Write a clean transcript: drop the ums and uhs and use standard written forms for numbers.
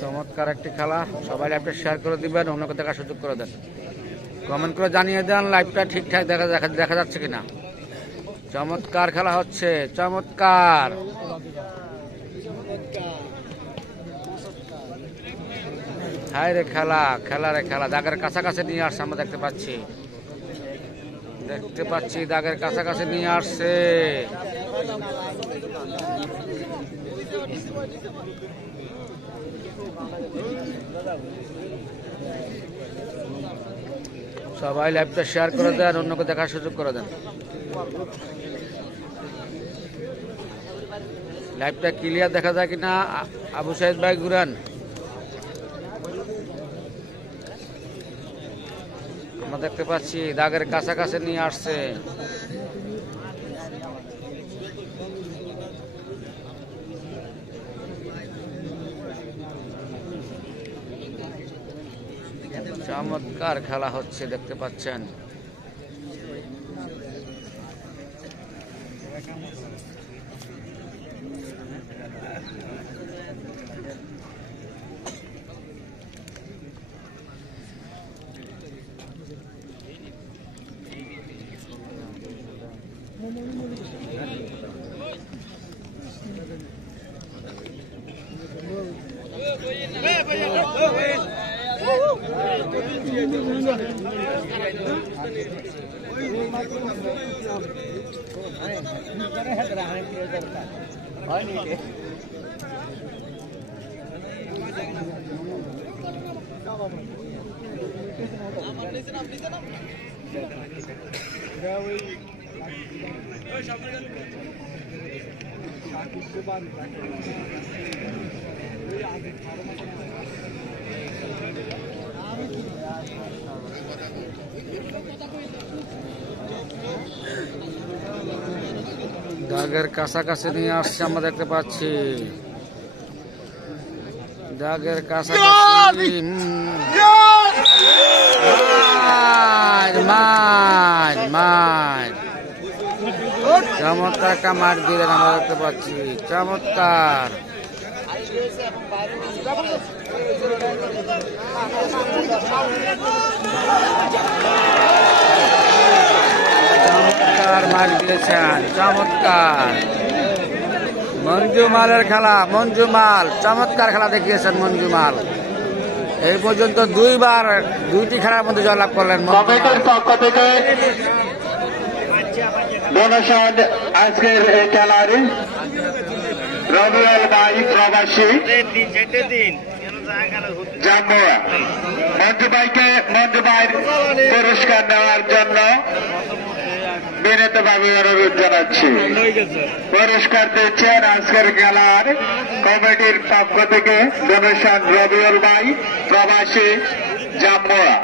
চমৎকার একটি খেলা, সবাই লাইভটা শেয়ার করে দিবেন, অন্যকে দেখার সুযোগ করে দেন, কমেন্ট করে জানিয়ে দেন লাইভটা ঠিকঠাক দেখা যাচ্ছে কিনা। চমৎকার খেলা হচ্ছে, চমৎকার। হায় রে খেলা, খেলা রে খেলা, দাগের কাছাকাছি নিয়ে আসছে, আমরা দেখতে পাচ্ছি দাগের কাছাকাছি নিয়ে আসছে। সবাই লাইভটা শেয়ার করে দেন, অন্যকে দেখার সুযোগ করে দেন। লাইভটা ক্লিয়ার দেখা যায় কিনা আবু সাইদ ভাই ঘুরান। আমরা দেখতে পাচ্ছি দাগের কাছাকাছি নিয়ে আসছে। চমৎকার খেলা হচ্ছে, দেখতে পাচ্ছেন। দাগের কাছাকাছি নিয়ে আসছে, আমরা দেখতে পাচ্ছি দাগের কাছাকাছি। চমৎকার একটা মার দিলেন, আমরা দেখতে পাচ্ছি, চমৎকার। চমৎকার মার দিয়েছেন, চমৎকার। মঞ্জুমালের খেলা, মঞ্জুমাল চমৎকার খেলা দেখিয়েছেন মঞ্জুমাল। এই পর্যন্ত দুইটি খেলার মধ্যে জয়লাভ করলেন। কমিটির পক্ষ থেকে ডোনেশন আজকের এই খেলার রবিউল ভাই প্রবাসী জাম্বুয়া মঞ্জু ভাইয়ের পুরস্কার নেওয়ার জন্য বিনীতভাবে অনুরোধ জানাচ্ছি। পুরস্কার দিচ্ছেন আজকের খেলার কমিটির পক্ষ থেকে ডোনেশন রবিউল ভাই প্রবাসী জাম্বুয়া।